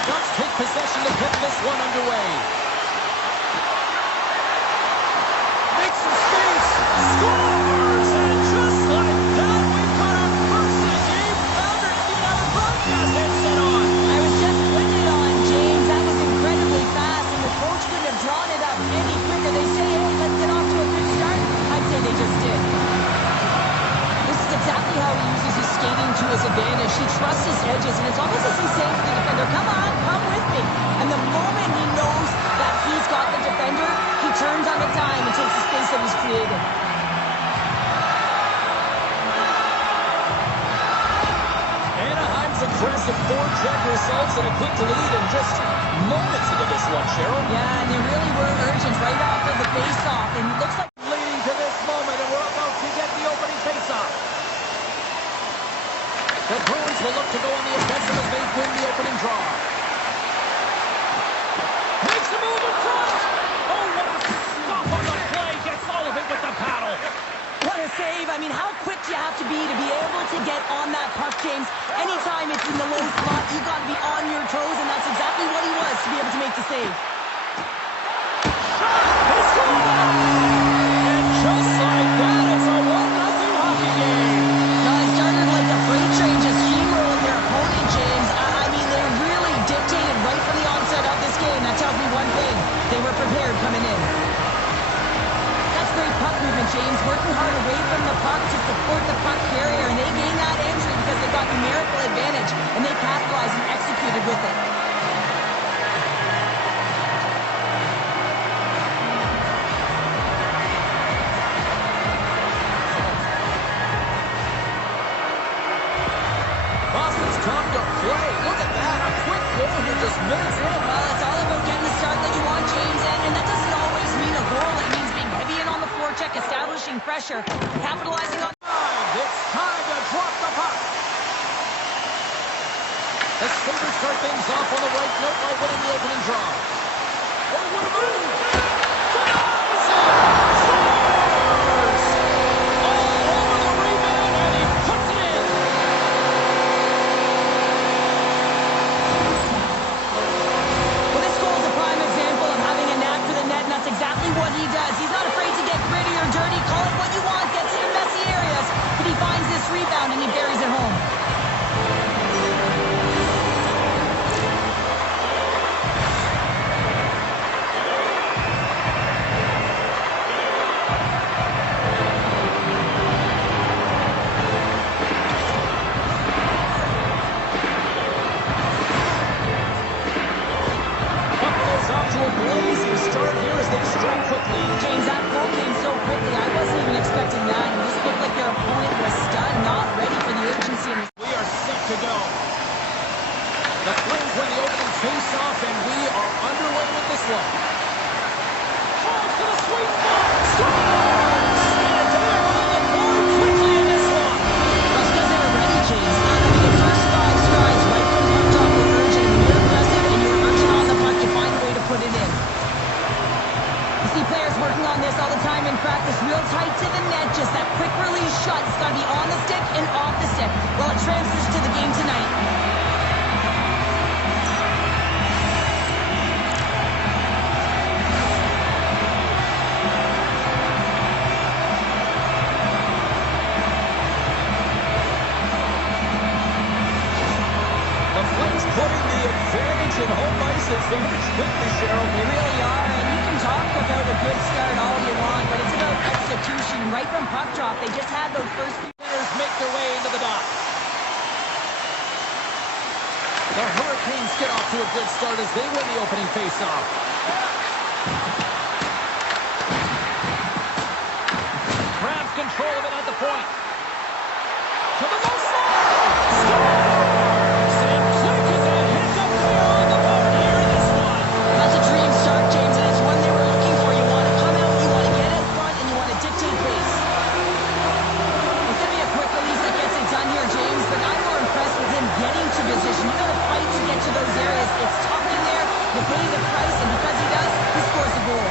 the Ducks take possession to get this one underway. Makes some space. Scores! And just like that, we've got our first of the game. Founder didn't even have a broadcast headset on. I was just putting it on, James. That was incredibly fast, and the coach couldn't have drawn it up any quicker. They say, hey, let's get off to a good start. I'd say they just did. This is exactly how he uses his skating to his advantage. He trusts his edges, and it's almost as he's saying to the defender, come on, come with me. And the moment he knows that he's got the defender, he turns on the dime and takes the space that was created. Anaheim's impressive four-check results and a quick lead in just moments into this one, Cheryl. Yeah, and they really were urgent right off of the face-off, and it looks like Leading to this moment, and we're about to get the opening face-off. The Bruins will look to go on the offensive as they win the opening draw. Makes the move in front. Oh, what a stop on the play. Gets all of it with the paddle. what a save. I mean, how quick do you have to be able to get on that puck, James? Anytime it's in the low slot, you got to be on your toes, and that's exactly what he was to be able to make the save. They score! And just like that, it's a 1-0 hockey game. Now, they started like a freight train just steamrolling their opponent, James. I mean, they really dictated right from the onset of this game. That tells me one thing. They were prepared coming in. That's great puck movement, James. Working hard away from the puck to support the puck carrier, and they gained that entry because they got numerical advantage, and they capitalized and executed with it. Boston's come to play. Look at that. A quick goal here just minutes in. Well, it's all about getting the start that you want, James, and that doesn't always mean a goal. It means being heavy in on the forecheck, establishing pressure, capitalizing on... It's time to drop the puck. The Sabres start things off on the right note by winning the opening draw. Oh, what a move! Scores! All over the rebound, and he puts it in. Well, this goal is a prime example of having a knack for the net, and that's exactly what he does. He's not afraid to get gritty or dirty, call it what you want, gets it in messy areas, but he finds this rebound and he buries it home. Buffalo's off to a blazing start here as they strike quickly. James, that goal came so quickly. I wasn't even expecting that. It just looked like their opponent was stunned, not ready for the urgency. We are set to go. The Flames win the opening face-off, and we are underway with this one. Charge to the sweet spot. Scores! And they are on the board quickly in this one. That's because they were ready, James. I mean, the first 5 strides right from the top were urgent, and you're aggressive, and you're urgent on the puck. You find a way to put it in. You see players working on this all the time in practice, real tight to the net, just that quick release shot. It's got to be on the stick and off the stick. Well, it transfers to the game tonight. The Flames putting the advantage in home ice advantage quickly, Cheryl. They really are, and you can talk about a good start all you want, but it's about execution. Right from puck drop, they just had those first few... Centers make their way into the dock. The Hurricanes get off to a good start as they win the opening face-off. Grabs control of it at the point. To the low side. Scores! And quick as a hiccup, they are on the board here in this one. That's a dream start, James, and it's one they were looking for. You want to come out, you want to get in front, and you want to dictate pace. It's going to be a quick release that gets it done here, James, but I'm more impressed with him getting to position. You got to fight to get to those areas. It's tough in there. You pay the price, and because he does, he scores a goal.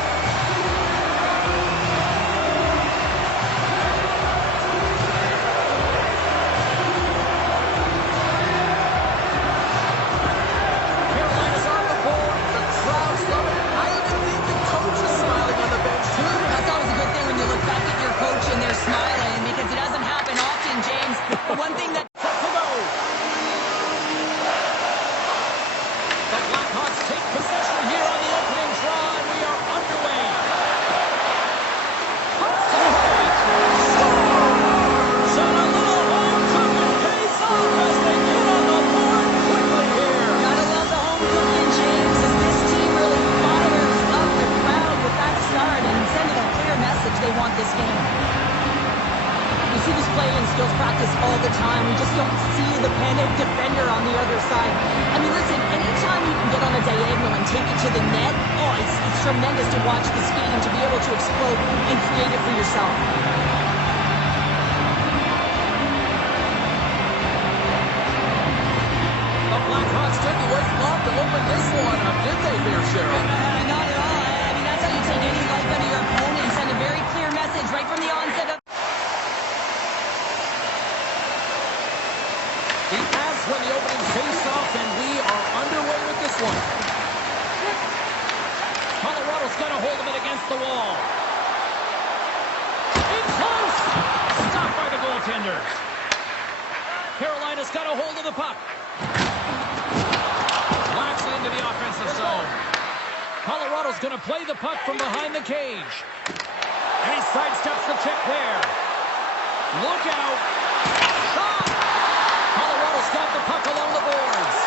Blackhawks take possession here on the opening draw, and we are underway. Pucks to the point. Scores! And a little home cooking pays off as they get on the board quickly here. Gotta love the home cooking, James, as this team really fires up the crowd with that start and sending a clear message they want this game. We see this play in skills practice all the time. We just don't see the panic defender on the other side. I mean, listen, anytime you can get on a diagonal and take it to the net, it's tremendous to watch the skating to be able to explode and create it for yourself. The Blackhawks didn't wait long to open this one up, did they there, Cheryl? Not at all. I mean, that's how you take any life out of your opponent and send a very clear message right from the onset of... The Avs win the opening face-off, and we are underway with this one. Colorado's got a hold of it against the wall. In close! Stopped by the goaltender. Carolina's got a hold of the puck. Knocks it into the offensive zone. Colorado's going to play the puck from behind the cage. And he sidesteps the check there. Look out. Shot! Colorado's got the puck along the boards.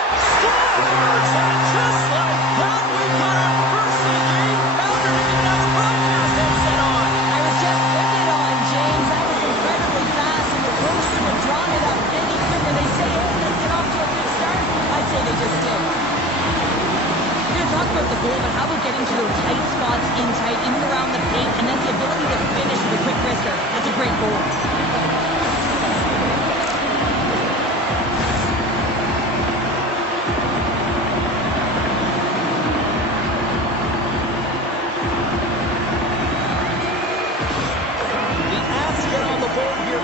Scores! And just like that, we've got our first game founder to get us broadcast headset on. I was just putting it on, James. That was incredibly fast, and the coach should have drawn it up any quicker. They say, hey, let's get off to a good start. I'd say they just did. We're going to talk about the goal, but how about getting to those tight spots in and around the paint, and then the ability to finish with a quick wrister. That's a great goal.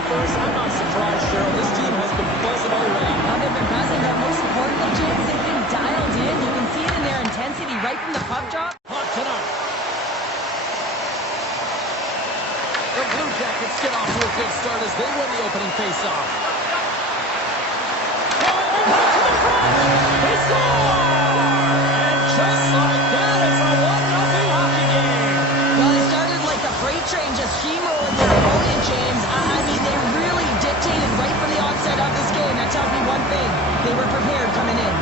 First, I'm not surprised, Cheryl. This team has been buzzing already. They've been buzzing, but most importantly, James, they've been dialed in. You can see it in their intensity right from the puck drop. Puck tonight. The Blue Jackets get off to a good start as they win the opening faceoff. Going to the front. They score! And just like that, it's a 1-0 hockey game. Well, it started like a freight train, just steamrolling their opponent, James. I mean, they really dictated right from the onset of this game. That tells me one thing. They were prepared coming in.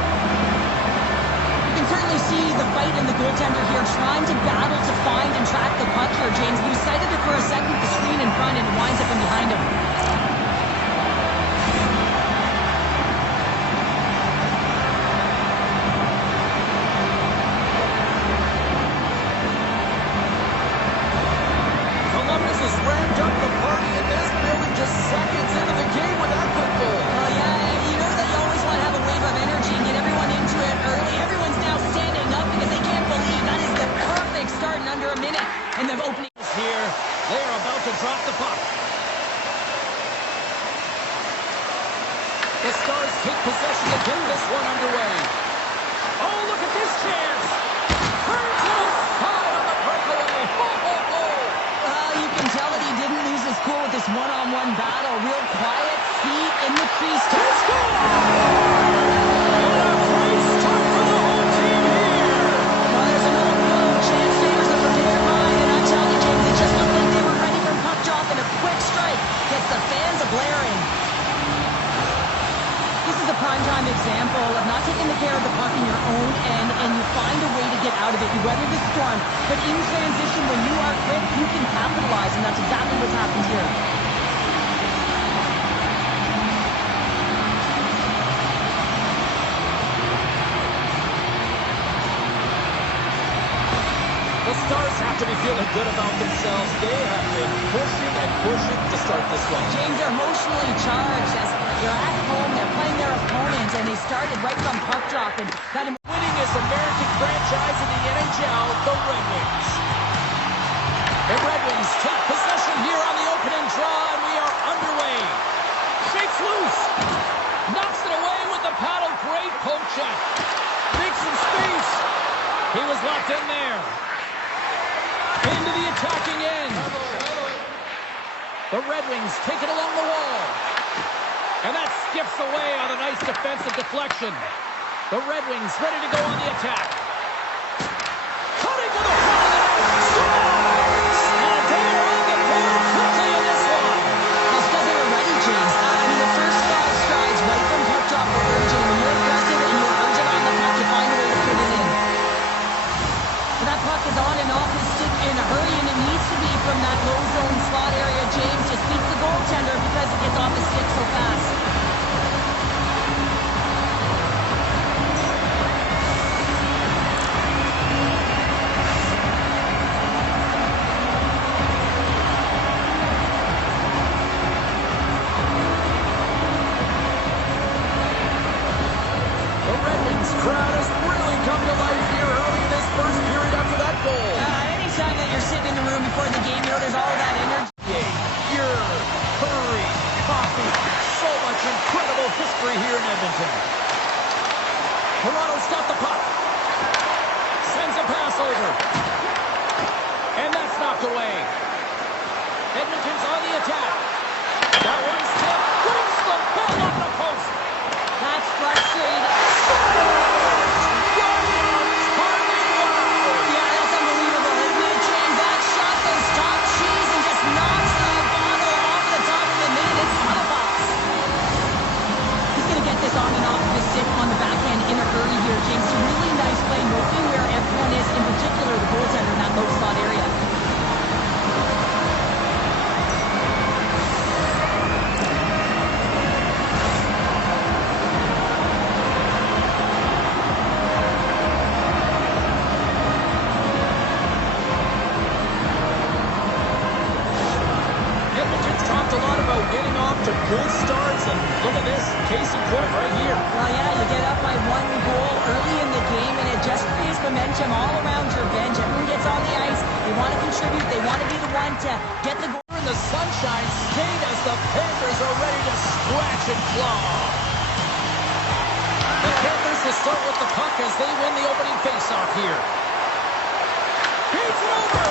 You can certainly see the fight in the goaltender here, trying to battle to find and track the puck here, James. We sighted it for a second with the screen in front, and it winds up in behind him. Columbus has ramped up the party in this building just seconds into the game with that quick goal. Oh, yeah, you know that you always want to have a wave of energy and get everyone into it early. Everyone's now standing up because they can't believe that is the perfect start in under a minute. And the opening here, they are about to drop the puck. The Stars take possession to get this one underway. Oh, look at this chance. Turns inside on the breakaway. You can tell that he didn't lose his cool with this one-on-one battle. Real quiet, feet in the crease to score! And a great start for the home team here. Well, there's another goal. Chance favors the prepared mind, and I tell you, James, it just looked like they were ready for puck drop, and a quick strike gets the fans a-blaring. This is a primetime example of not taking the care of the puck in your own end, and you find a way to get out of it. You weather the storm, but in transition, when you are quick, you can capitalize, and that's exactly what's happened here. The Stars have to be feeling good about themselves. They have been pushing and pushing to start this one. James, they're emotionally charged as they're at home, they're playing their opponents, and they started right from puck drop and got him. Winning this American franchise in the NHL, the Red Wings. The Red Wings take possession here on the opening draw, and we are underway. Shakes loose. Knocks it away with the paddle. Great poke check. Makes some space. He was locked in there. Into the attacking end. The Red Wings take it along the wall. And that skips away on a nice defensive deflection. The Red Wings ready to go on the attack. Cutting to the front of the net. Scores! And they are on the board quickly in this one. Well, it's because they were ready, James. I mean, the first 5 strides right from puck drop were urgent. When you're aggressive and you're urgent on the puck, you find a way to put it in. And that puck is on and off his stick in a hurry, and it needs to be from that low zone slot area. James just beats the goaltender because it gets off his stick so fast. Crowd has really come to life here early in this first period after that goal. Anytime that you're sitting in the room before the game, you know there's all that energy. Beer, curry, coffee, so much incredible history here in Edmonton. Toronto's got the puck. Sends a pass over. And that's knocked away. Edmonton's on the attack. That one's tipped. Puts the ball on the post. That's frustrating. On and off the stick on the backhand in a hurry here, James. Really nice play, knowing where everyone is, in particular the goaltender in that low slot area. Edmonton's talked a lot about getting off to good starts, and look at this, case in point right here. Well, yeah, you get up by 1 goal early in the game, and it just creates momentum all around your bench. Everyone gets on the ice. They want to contribute. They want to be the one to get the goal. In the sunshine state as the Panthers are ready to scratch and claw. The Panthers will start with the puck as they win the opening faceoff here. Beats it over.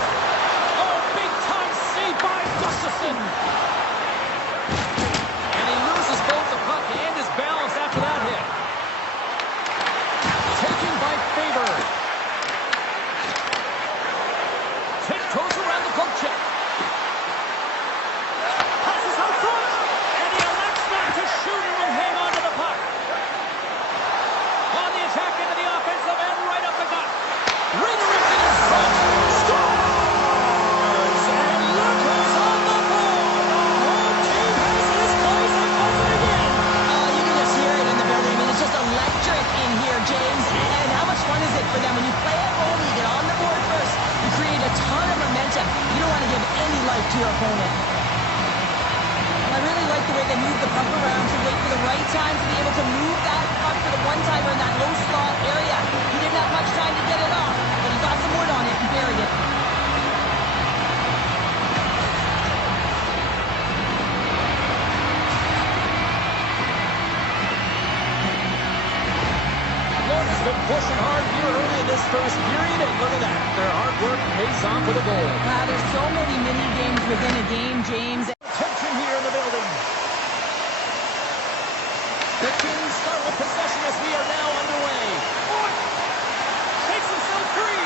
Oh, big-time save by Gustafsson. And he loses both the puck and his balance after that hit. Taken by Faber. Tiptoes around the poke check. Passes out front. And he elects not to shoot and will hang on to the puck. On the attack into the offensive end, right up the gut. Redirected in front. Scores! And look who's on the board. The home team has this place and does it again. You can just hear it in the building. I mean, it's just electric in here, James. And how much fun is it for them when you play at home, you get on the board first, you create a ton of momentum. You don't want to give any life to your opponent. I really like the way they move the puck around to wait for the right time to be able to move that puck for the one-timer in that low slot area. He didn't have much time to get it off, but he got some wood on it and buried it. Florida's been pushing hard here early in this first period, and look at that. Their hard work pays off with a goal. There's so many mini-games within a game, James. Tension here in the building. The Kings start with possession as we are now underway. Takes himself free.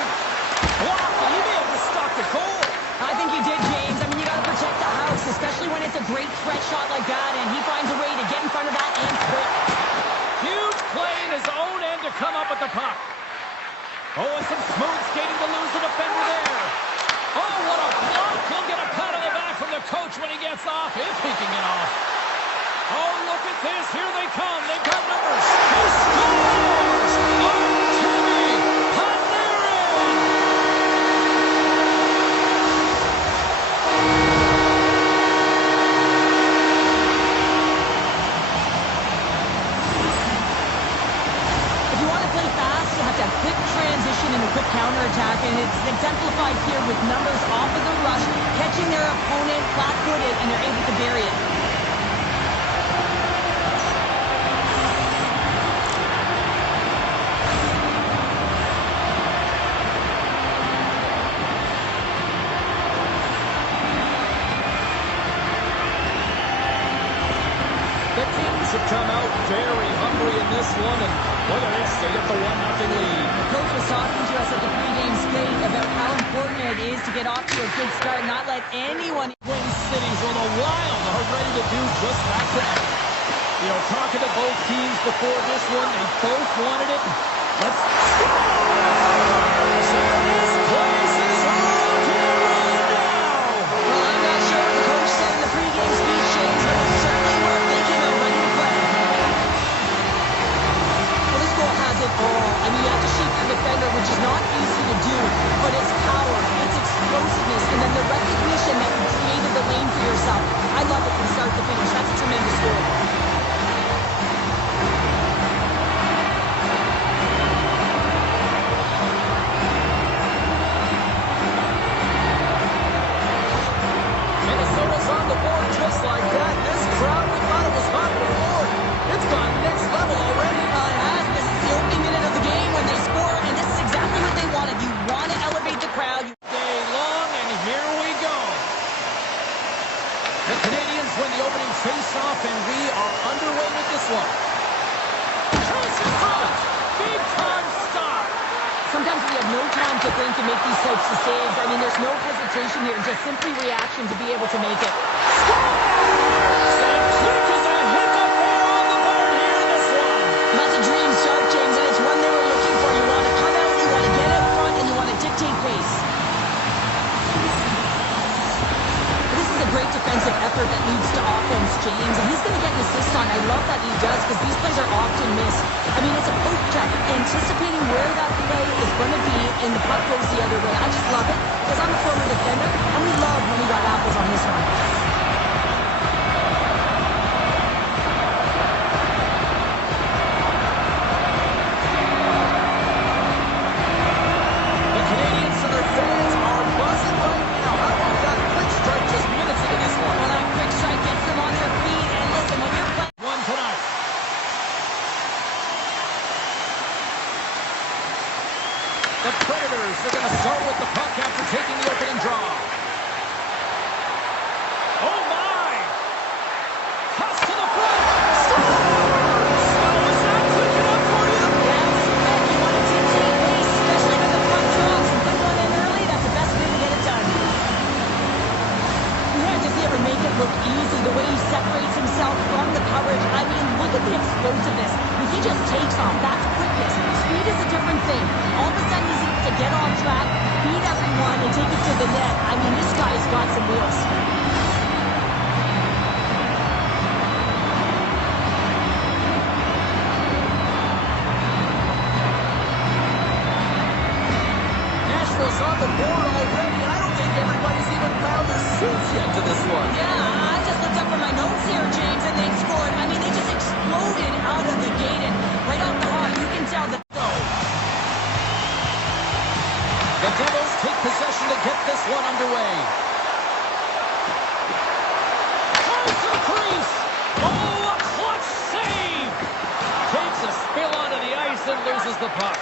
Blocked. He may have just stopped the goal. I think he did, James. I mean, you got to protect the house, especially when it's a great threat shot like that, and he finds a way to get in front of that and quick. Huge play in his own end to come up with the puck. Oh, and some smooth skating to lose the defender there. Oh, what a block. He'll get a pat on the back from the coach when he gets off, if he can get off. Oh, look at this. Here they come. They've got numbers. He scores! Artemi Panarin! If you want to play fast, you have to have quick transition and a quick counterattack, and it's exemplified here with numbers off of the rush, catching their opponent flat-footed, and they're able to bury it. The Kings have come out very hungry in this one, and look at this. the 1-0 lead. The coach was talking to us at the pregame skate about how important it is to get off to a good start, not let anyone... Twin Cities on the Wild are ready to do just that tonight. You know, talking to both teams before this one, they both wanted it. Let's score! This place is rocking right now! Well, I'm not sure what the coach said in the pregame speech, James, but it certainly worked. They came out ready to play. Well, this goal has it all. I mean, you have to shape your defender, which is not easy to do, but it's power, it's explosiveness, and then the recognition that you created the lane for yourself. I love it from start to finish. That's a tremendous goal. Minnesota's on the board just like that. This crowd, we thought it was hot before. It's gone next level already. It has. This is the opening minute of the game when they score, and this is exactly what they wanted. You want to elevate the crowd. Day long, and here we go. The Canadians win the opening face-off, and we are underway with this one. Chase in front. Big time stop. Sometimes we have no time to think and make these types of saves. I mean, there's no hesitation here, just simply reaction to be able to make it. And quick as a hiccup there on the board here in this one. That's a dream start, James, and it's one they were looking for. You want to come out, you want to get out front, and you want to dictate pace. This is a great defensive effort that leads to offense, James, and he's going to get an assist on. I love that he does because these plays are often missed. I mean, it's a poke check, anticipating where that play is going to be, and the puck goes the other way. I just love it because I'm a former defender, and we love when we got apples on this one. The Canadians and their fans are buzzing right now. How about that quick strike just minutes into this one? Well, that quick strike gets them on their feet, and listen, when you're playing... One tonight. The Predators are going to start with the puck after taking the opening draw. Oh, my! Pass to the front. Scores! Now, is that quick enough for you? That's quick. You want to dictate pace, especially when the puck drops. And put one in early, that's the best way to get it done. Yeah, does he ever make it look easy? The way he separates himself from the coverage. I mean, look at the explosiveness. When he just takes off, that's quickness. Speed is a different thing. All of a sudden, he's able to get on track, beat everyone, and take it to the net. I mean, this guy's got some wheels. Nashville's on the board already. I don't think everybody's even found their seats yet to this one. Yeah, I just looked up from my notes here, James, and they scored. I mean, they just exploded out of the gate, and right off the hop, you can tell that... The Devils take possession to get this one underway. Tries to the crease. Oh, a clutch save. Takes a spill onto the ice and loses the puck.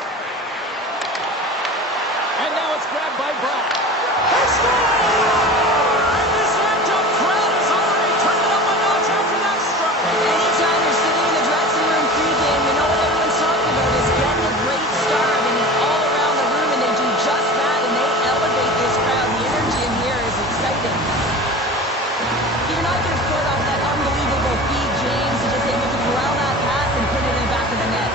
And now it's grabbed by Brown. They score! And this amped-up crowd has already turned it up a notch after that strike. Anytime you're sitting in the dressing room pregame, you know what everyone's talking about is getting a great start, and it's all around the room, and they do just that, and they elevate this crowd. The energy in here is exciting. You're not going to put off that unbelievable feed, James, and just able to corral that pass and put it in the back of the net.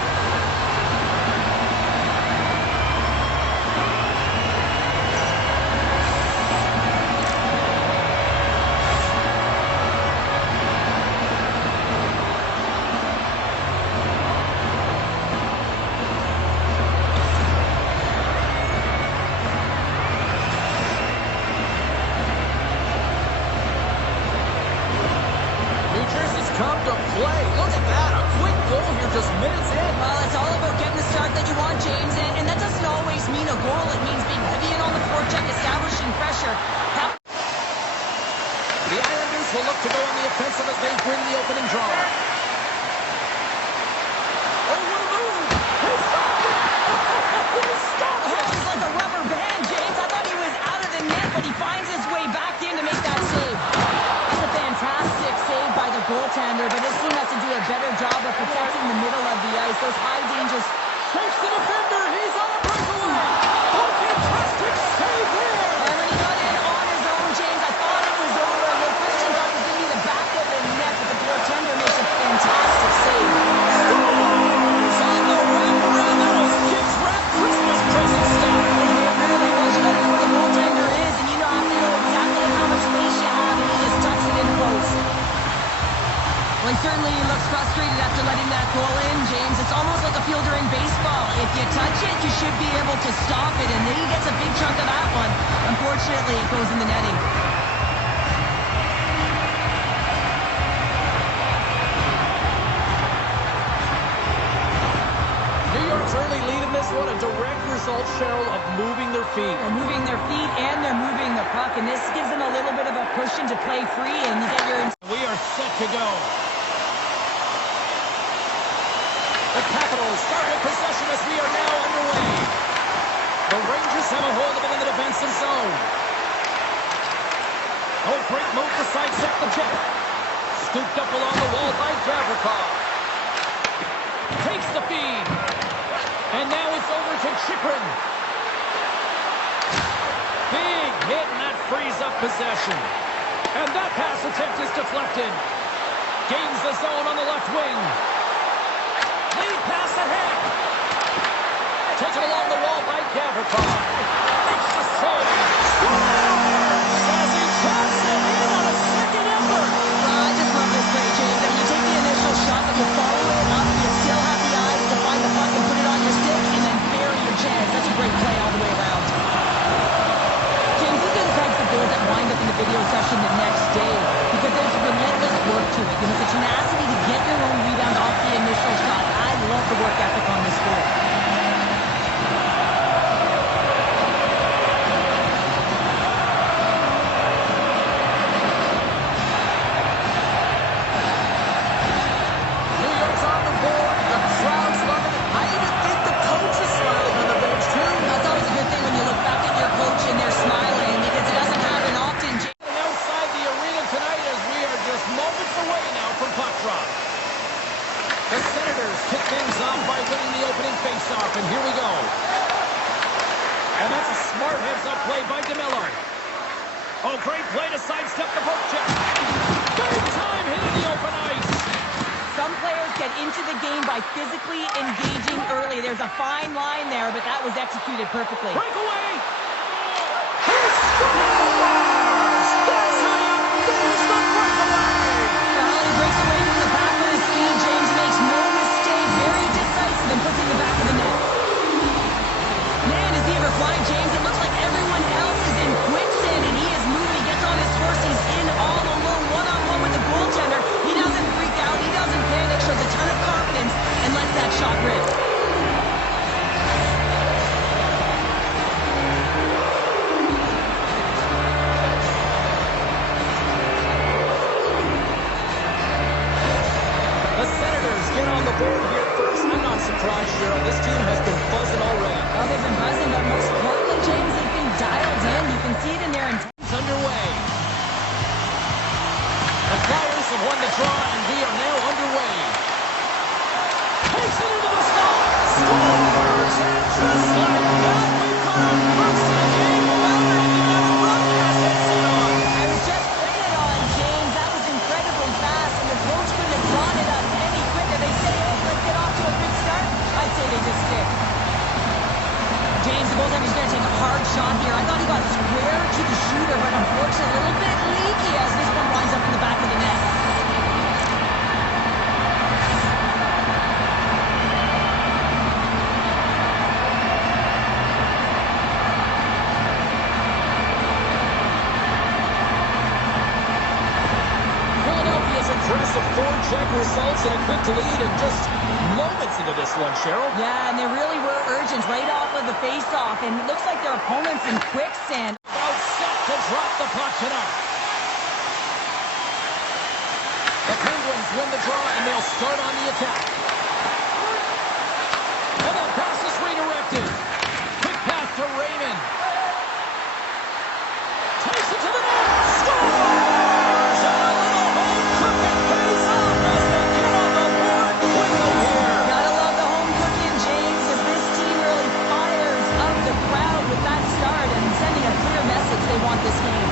If you touch it, you should be able to stop it, and then he gets a big chunk of that one. Unfortunately, it goes in the netting. New York's early lead in this one, a direct result, Cheryl, of moving their feet. They're moving their feet, and they're moving the puck, and this gives them a little bit of a cushion to play free, and you get your... We are set to go. The Capitals start with possession as we are now underway. The Rangers have a hold of it in the defensive zone. Oh, great move to sidestep the check. Scooped up along the wall by Gavrikov. Takes the feed. And now it's over to Chychrun. Big hit, and that frees up possession. And that pass attempt is deflected. Gains the zone on the left wing. Lead pass ahead. Taken along the wall by Gavrikov. Makes the save. Scores! As he taps it in on a second effort. I just love this play, James. I mean, you take the initial shot, but you follow it up, you still have the eyes to find the puck and put it on your stick, and then bury your chance. That's a great play all the way around. James, these are the types of goals that wind up in the video session the next day, because there's relentless work to it. The tenacity to get your own rebound off the initial shot. I love the work ethic on this goal. New York's on the board. The crowd's loving it. I even think the coach is smiling on the bench, too. That's always a good thing when you look back at your coach and they're smiling, because it doesn't happen often. And outside the arena tonight as we are just moments away now from puck drop. The Senators kick things off by winning the opening faceoff, and here we go. And that's a smart heads-up play by DeMello. Oh, great play to sidestep the poke check. Big time hit in the open ice. Some players get into the game by physically engaging early. There's a fine line there, but that was executed perfectly. Breakaway. He scores! That's how you finish the breakaway. Well, he breaks away from the back with his speed. James makes no mistake. Very decisive and puts it in the back of the net. Man, is he ever flying, James? It looks like everyone else is in quicksand, and he is moving. He gets on his horse. He's in all alone, one-on-one with the goaltender. He doesn't freak out. He doesn't panic. Shows a ton of confidence and lets that shot rip. The Senators get on the board here first. I'm not surprised, Cheryl. This team has been buzzing already. Well, they've been buzzing, but most importantly, James, they've been dialed in. You can see it in their intent. It's underway. The Flyers have won the draw, and we are now underway. Takes it into the slot. Scores! And just like that, we've got our first of the game. Louder if you've got a broadcast headset on. I was just putting it on, James. That was incredibly fast, and the coach couldn't have drawn it up any quicker. They say, hey, let's get off to a good start. I'd say they just did. James, the goaltender's going to take a hard shot here. I thought he got square to the shooter, but unfortunately a little bit leaky as this one winds up in the back of the net. Philadelphia's impressive four-check results and a quick lead in just moments into this one, Cheryl. Yeah, and they really were urgent right off of the face-off, and it looks like their opponent's in quicksand. About set to drop the puck tonight. The Penguins win the draw, and they'll start on the attack. And that pass is redirected. Quick pass to Raymond. Takes it to the net. Scores! And a little home cooking face-off as they get on the board quickly here. Gotta love the home cooking, James, as this team really fires up the crowd with that start and sending a clear message they want this game.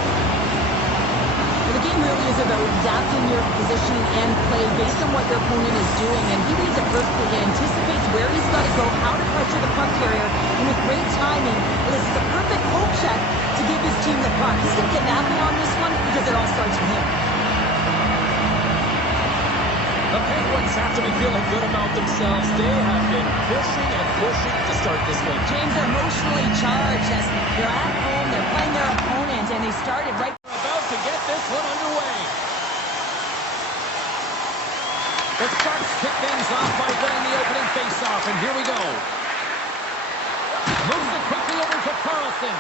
Well, the game really is about adapting your positioning and play based on what your opponent is doing, and he reads it perfectly. He anticipates where he's got to go, how to pressure the puck carrier, and with great timing, this is the perfect poke check to give his team the puck. He's going to get nappy on this one because it all starts with him. The Penguins have to be feeling good about themselves. They have been pushing and pushing to start this one. James, are emotionally charged as they're at home, they're playing their opponent, and they started right. About to get this one underway. The Sharks kick things off by winning the opening faceoff, and here we go. Moves it quickly over to Carlson.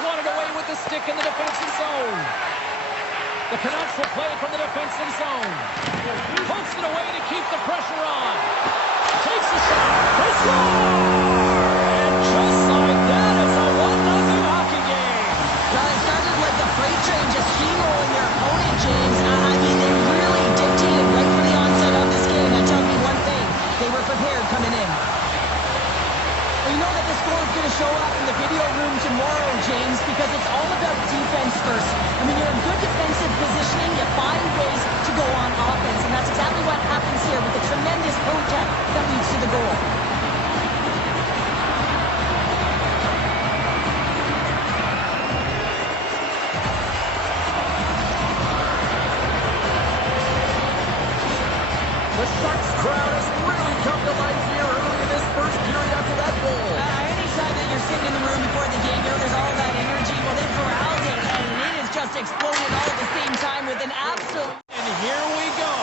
Swatted away with the stick in the defensive zone. The Canucks will play it from the defensive zone. Pumps it away to keep the pressure on. Takes a shot. They score! And just like that, it's a 1-0 hockey game. Well, it started like the freight train just steamrolling their opponent, James. I mean, they really dictated right from the onset of this game. That tells me one thing. They were prepared coming in. Well, you know that the score is going to show up in the video room tomorrow, James, because it's all about defense first. I mean, you're in good defensive positioning. You find ways to go on offense, and that's exactly what happens here with the tremendous protect that leads to the goal. The Sharks crowd has really come to life here early in this first period after that goal. Anytime that you're sitting in the room before the game, you know there's all that energy. Well, they corralled it, and it is just exploded all at the same time with an absolute... And here we go.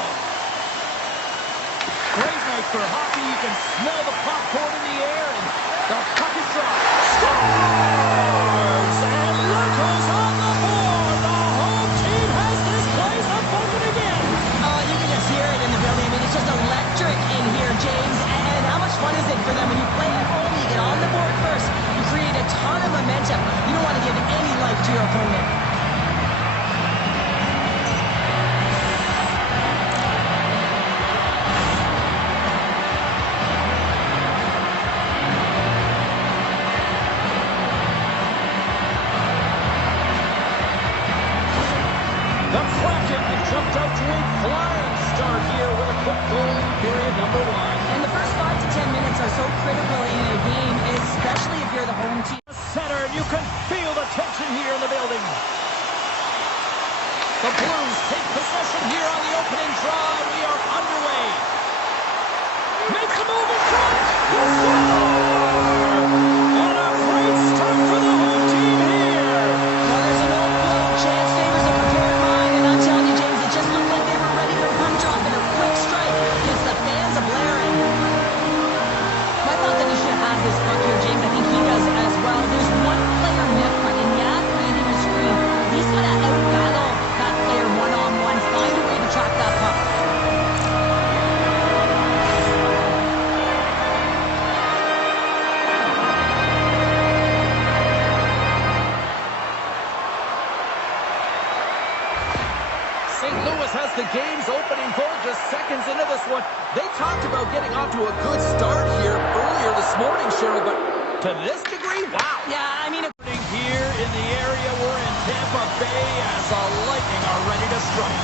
Great night for hockey. You can smell the popcorn in the air, and the puck is dropped. Scores! And look who's on the board. The home team has this place up open again. Oh, you can just hear it in the building. I mean, it's just electric in here, James. And how much fun is it for them when you play at home, you get on the board first, you create a ton of momentum. You don't want to give any life to your opponent. The Kraken have jumped out to a flying start here with a quick goal in period number 1. And the first 5 to 10 minutes are so critical in a game, especially if you're the home team. Center, you can feel the tension here in the building. The Blues take possession here on the opening draw. We are underway. Makes a move in front. He scores! And a great start for the home team here. Well, there's an old goal. Chance favors a prepared mind, and I'm telling you, James, it just looked like they were ready for puck drop and a quick strike. Gets the fans a-blaring. I thought that he should have had this puck here, James. I think he does as well. There's one player net front, and yeah, reading the screen. He's got to out-battle that player one-on-one. Find a way to track that puck. St. Louis has the game's opening goal just seconds into this one. They talked about getting off to a good start here earlier this morning, Cheryl, but to this degree, wow. Yeah, I mean... Here in the area we're in Tampa Bay as the Lightning are ready to strike.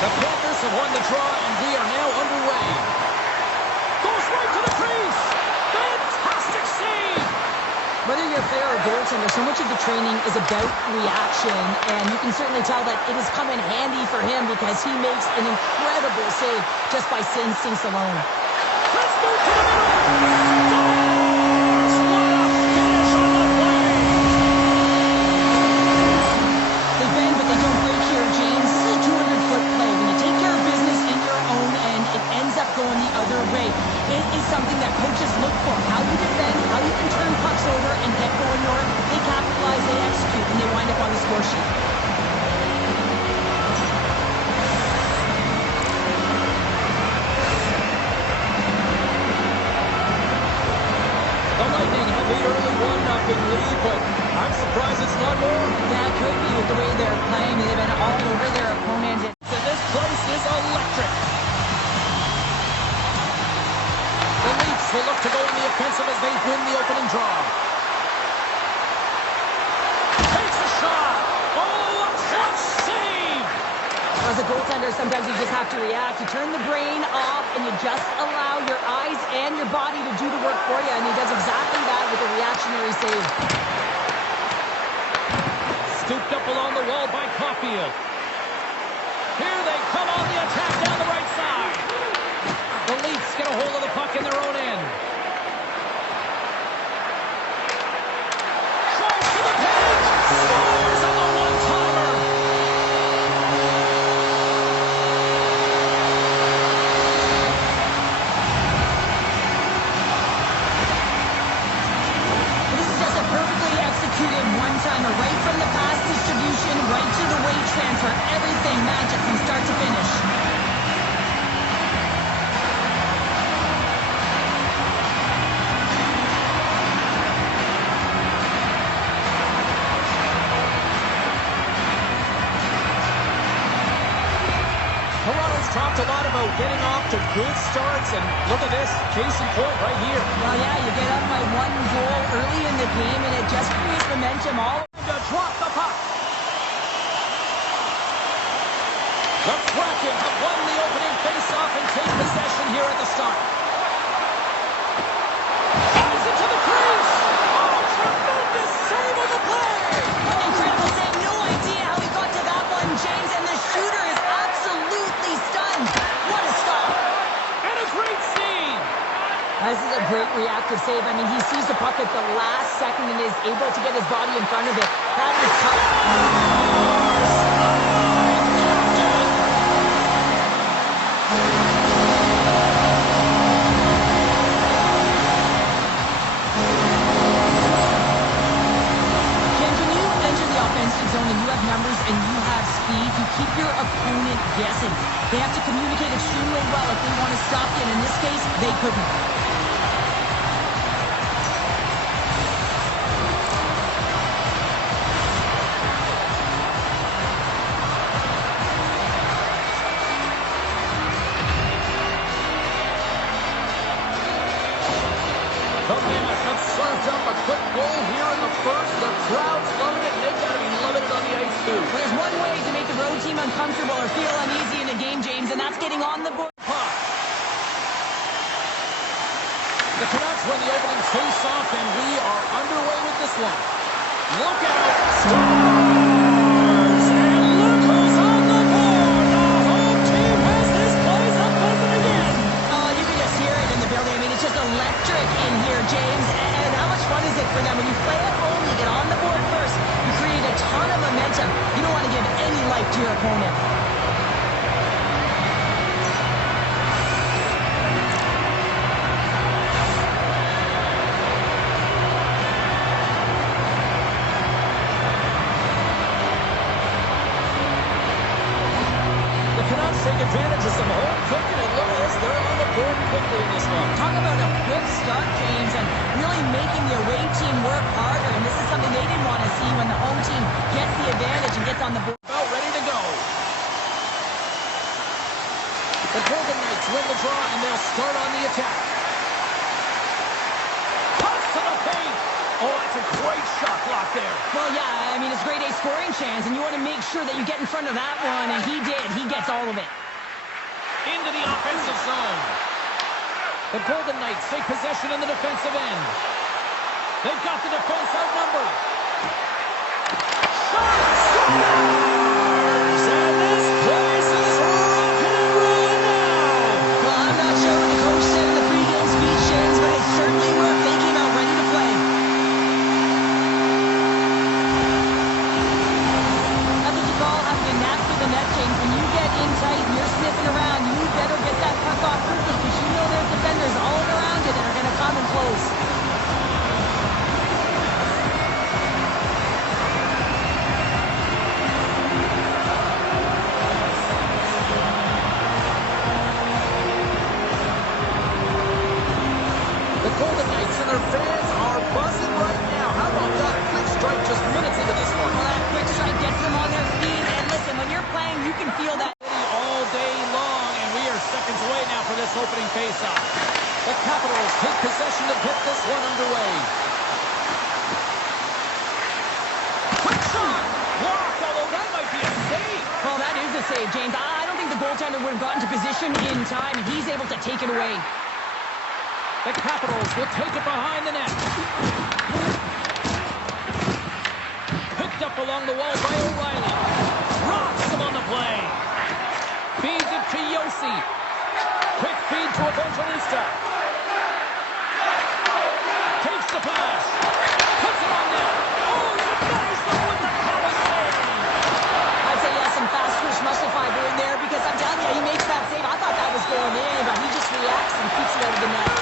The Panthers have won the draw, and we are now underway. Goes right to the crease. Fantastic save. Whether you're a player or goaltender, so much of the training is about reaction, and you can certainly tell that it has come in handy for him because he makes an incredible save just by instincts alone. Let's move to the middle. Scores! What a finish on the play. They bend, but they don't break here, James. This is a 200-foot play. When you take care of business in your own end, it ends up going the other way. It is something that coaches look for. How you defend, how you can turn pucks over and get going north. They capitalize, they execute, and they wind up on the score sheet. The Lightning have the early 1-0 lead, but I'm surprised it's not more. That could be with the way they're playing. They've been all over their opponent. And this place is electric. The Leafs will look to go in the offensive as they win the opening draw. Takes a shot. Oh, what save! As a goaltender, sometimes you just have to react. You turn the brain off, and you just allow your eyes and your body to do the work for you, and he does exactly that with a reactionary save. Scooped up along the wall by Caulfield. Here they come on the attack down the right side. The Leafs get a hold of the puck in their own end. Drives to the page. Scores on the one-timer. This is just a perfectly executed one-timer. Right from the pass distribution, right to the weight transfer. Everything magic from start to finish. Toronto's talked a lot about getting off to good starts, and look at this, case in point right here. Well, yeah, you get up by 1 goal early in the game, and it just creates momentum all To drop the puck. The Kraken have won the opening faceoff and take possession here at the start. Drives it to the crease. Oh, tremendous save of the play. incredible save. No idea how he got to that one, James, and the shooter is absolutely stunned. What a stop. And a great scene. This is a great reactive save. I mean, he sees the puck at the last second and is able to get his body in front of it. That is tough. James, when you enter the offensive zone and you have numbers and you have speed, you keep your opponent guessing. They have to communicate extremely well if they want to stop you, and in this case, they couldn't. The Mammoths have served up a quick goal here in the first. The crowd's loving it, and they've got to be loving it on the ice, too. Well, there's one way to make the road team uncomfortable or feel uneasy in a game, James, and that's getting on the board. Puck. The Canucks win the opening face-off, and we are underway with this one. Look out. Scores! And look who's on the board. The home team has this place a buzzing again. Oh, you can just hear it in the building. I mean, it's just electric in here, James. And how much fun is it for them? When you play at home, you get on the board first. You create a ton of momentum. You don't want to give any life to your opponent. The Canucks take advantage of some home cooking, and look at this. They're on the board quickly in this one. Talk about a quick start, James, and really making the away team work harder. And this is something they didn't want to see when the home team gets the advantage and gets on the board. About ready to go. The Golden Knights win the draw, and they'll start on the attack. Puck to the paint. Oh, that's a great shot block there. Well, yeah, I mean, it's grade A scoring chance, and you want to make sure that you get in front of that one, and he did. He gets all of it. Into the offensive zone. The Golden Knights take possession in the defensive end. They've got the defense outnumbered. Shot! Scores! And this place is rocking and rolling now. Well, I'm not sure what the coach said in the pregame speech, James, but it certainly worked. They came out ready to play. That's what you call having a knack for the net, James. When you get in tight and you're sniffing around, you better get that puck off quickly because you know there's defenders all around you that are going to come and close. The Golden Knights and their fans are buzzing right now. How about that quick strike just minutes into this one? Well, that quick strike gets them on their feet. And listen, when you're playing, you can feel that. All day long, and we are seconds away now for this opening faceoff. The Capitals take possession to get this one underway. Quick shot! Blocked, although that might be a save. Well, that is a save, James. I don't think the goaltender would have gotten to position in time, and he's able to take it away. The Capitals will take it behind the net. Picked up along the wall by O'Reilly. Rocks him on the play. Feeds Ceci. Quick feed to Evangelista. Takes the pass. Puts it on net. Oh, nice one with the power save. I'd say he has some fast twitch muscle fiber in there because I'm telling you, he makes that save. I thought that was going in, but he just reacts and keeps it out of the net.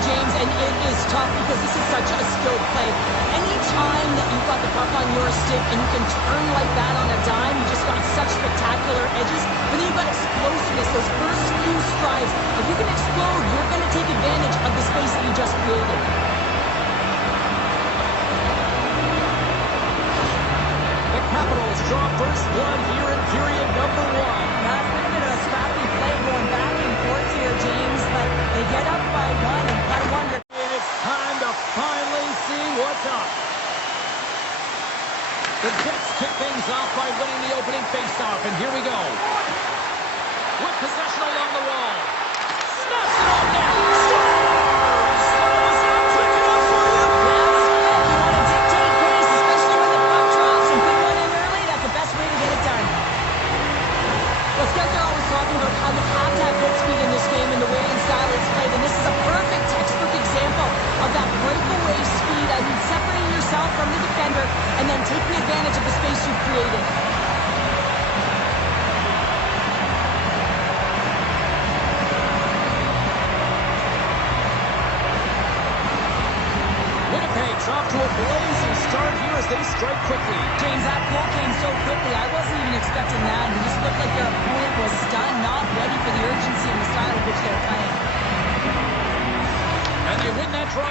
James, and it is tough because this is such a skilled play. Anytime that you've got the puck on your stick and you can turn like that on a dime, you just got such spectacular edges. But then you've got explosiveness, those first few strides. If you can explode, you're going to take advantage of the space that you just created. The Capitals draw first blood here in period number 1. That's been a bit of a scrappy play going back and forth here, James, but they get up by one and I wonder. It's time to finally see what's up. The Jets kick things off by winning the opening faceoff, and here we go. With possession along the wall. Snaps it on net. Scores! Is that quick enough for you? That's it. You want to dictate pace, especially when the puck drops and put one in early. That's the best way to get it done. Well, Scouts are always talking about how you have to have good speed in this game and the way and style it's played, and this is a perfect textbook example of that breakaway speed. I mean, separating yourself from the defender and then taking advantage of the space you've created. Winnipeg's off to a blazing start here as they strike quickly. James, that goal came so quickly. I wasn't even expecting that. It just looked like their opponent was stunned, not ready for the urgency and the style of which they're playing. And they win that draw.